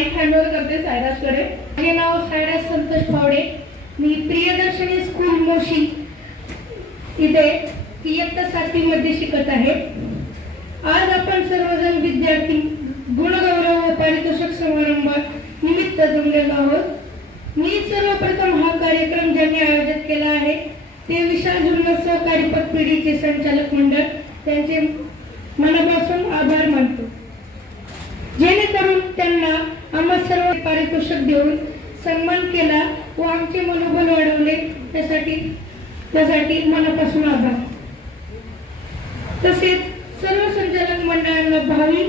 Mic handover करते सायराजकडे. माझे नाव सायराज संतोष फावडे. मी प्रियदर्शनी स्कूल मोशी इथे इयत्ता सातवीमध्ये शिकत आहे. आज आपण सर्वजण विद्यार्थी गुणगौरव व पारितोषिक समारंभ निमित्त जमलेलो आहोत. मी सर्वप्रथम हा कार्यक्रम ज्यांनी आयोजित केला आहे ते विशाल जुन्नर सहकारी पतपिढीचे संचालक मंडळ. त्यांचे मनापासून आभार मानतो जेणेकरून त्यांना आम्हा सर्व पारितोषिक देऊन सन्मान केला व आमचे मनोबल वाढवले. त्यासाठी त्यासाठी मनापासून आभार. तसेच सर्व संचालक मंडळांना भावी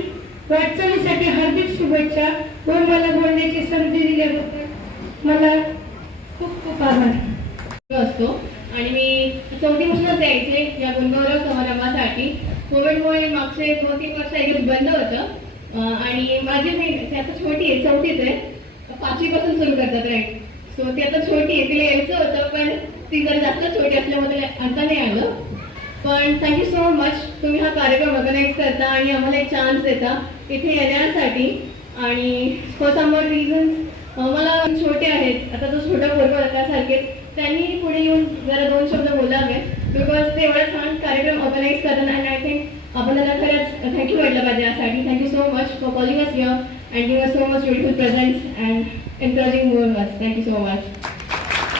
वाटचालीसाठी हार्दिक शुभेच्छा व मला बोलण्याची संधी दिल्याबद्दल मला खूप खूप आभार. असतो. आणि मी चौथीपासूनच यायचे या गुणगौरव समारंभासाठी. कोविडमुळे मागचे दोन तीन वर्ष बंद होतं. आणि माझी मी आता छोटी आहे चौथीच आहे. पाचवीपासून सुरू करतात राईट सो ती आता छोटी आहे तिला यायचं होतं पण ती जरा जास्त छोटी असल्यामुळे आता नाही आलं. पण थँक्यू सो मच तुम्ही हा कार्यक्रम ऑर्गनाईज करता आणि आम्हाला एक चान्स देता इथे येण्यासाठी. आणि फॉर सम रिझन्स मला छोटे आहेत. आता तो छोटा पोरगा होता त्यासारखेच त्यांनी पुढे येऊन जरा दोन शब्द बोलावे. बिकॉज ते एवढा छान कार्यक्रम ऑर्गनाईज करताना आणि आय थिंक आपल्याला खरंच थँक्यू वाटलं पाहिजे यासाठी. Thank you so much for calling us your and give us so much beautiful presence and encouraging more of us. Thank you so much.